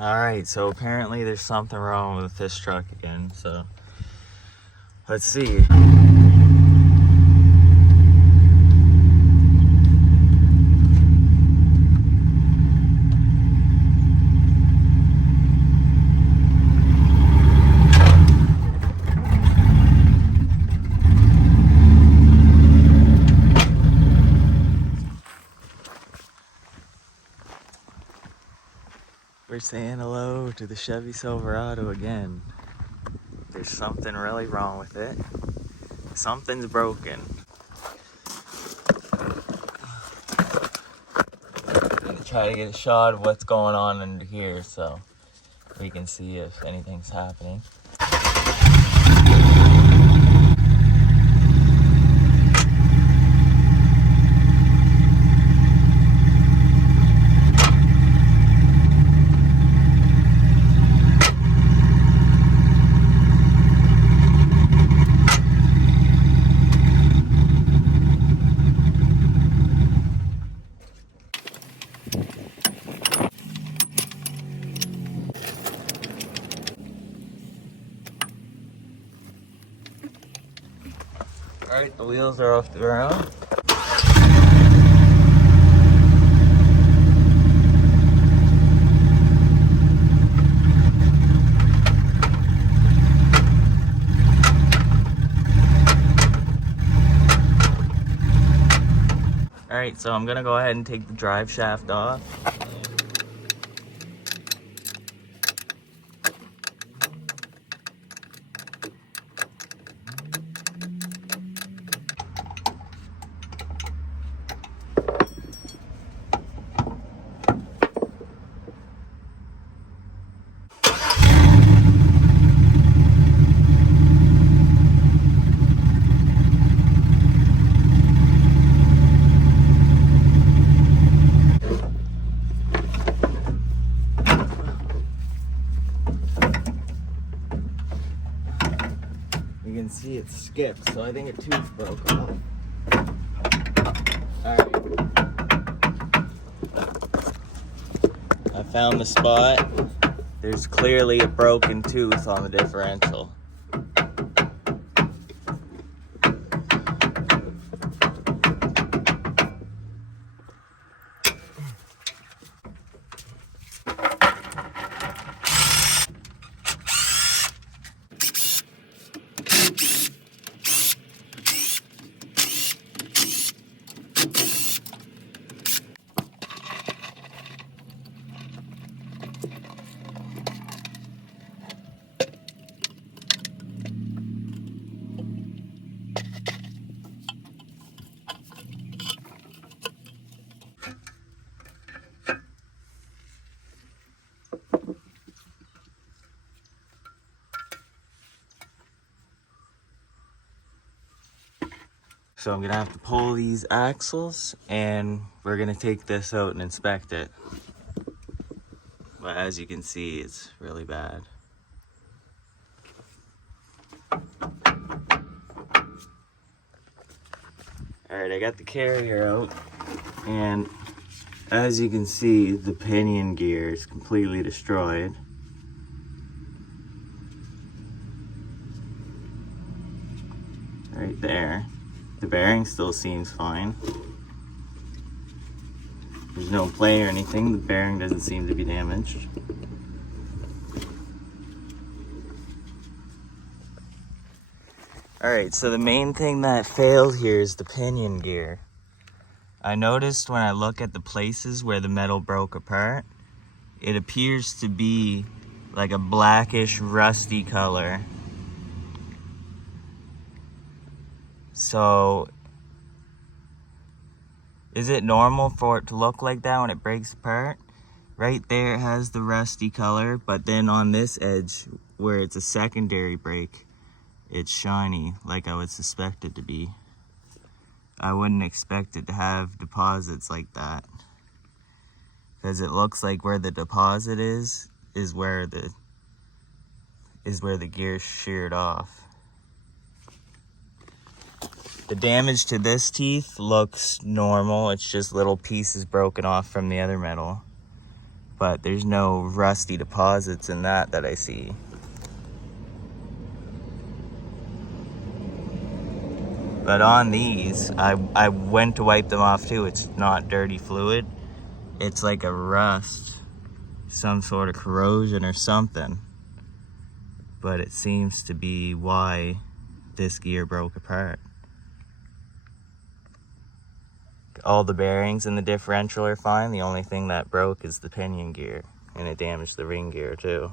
Alright, so apparently there's something wrong with this truck again, so let's see. We're saying hello to the Chevy Silverado again. There's something really wrong with it. Something's broken. I'm gonna try to get a shot of what's going on under here so we can see if anything's happening. Alright, the wheels are off the ground. Alright, so I'm gonna go ahead and take the drive shaft off. You can see it skipped, so I think a tooth broke off. Alright. I found the spot. There's clearly a broken tooth on the differential. So I'm gonna have to pull these axles and we're gonna take this out and inspect it. But as you can see, it's really bad. Alright, I got the carrier out and as you can see, the pinion gear is completely destroyed. Right there. The bearing still seems fine. There's no play or anything. The bearing doesn't seem to be damaged. Alright, so the main thing that failed here is the pinion gear. I noticed when I look at the places where the metal broke apart, it appears to be like a blackish, rusty color. So, is it normal for it to look like that when it breaks apart? Right there it has the rusty color, but then on this edge, where it's a secondary break, it's shiny, like I would suspect it to be. I wouldn't expect it to have deposits like that. Because it looks like where the deposit is where the gear sheared off. The damage to this teeth looks normal. It's just little pieces broken off from the other metal. but there's no rusty deposits in that I see. But on these, I went to wipe them off too. It's not dirty fluid. It's like a rust, some sort of corrosion or something. But it seems to be why this gear broke apart. All the bearings in the differential are fine. The only thing that broke is the pinion gear, and it damaged the ring gear too.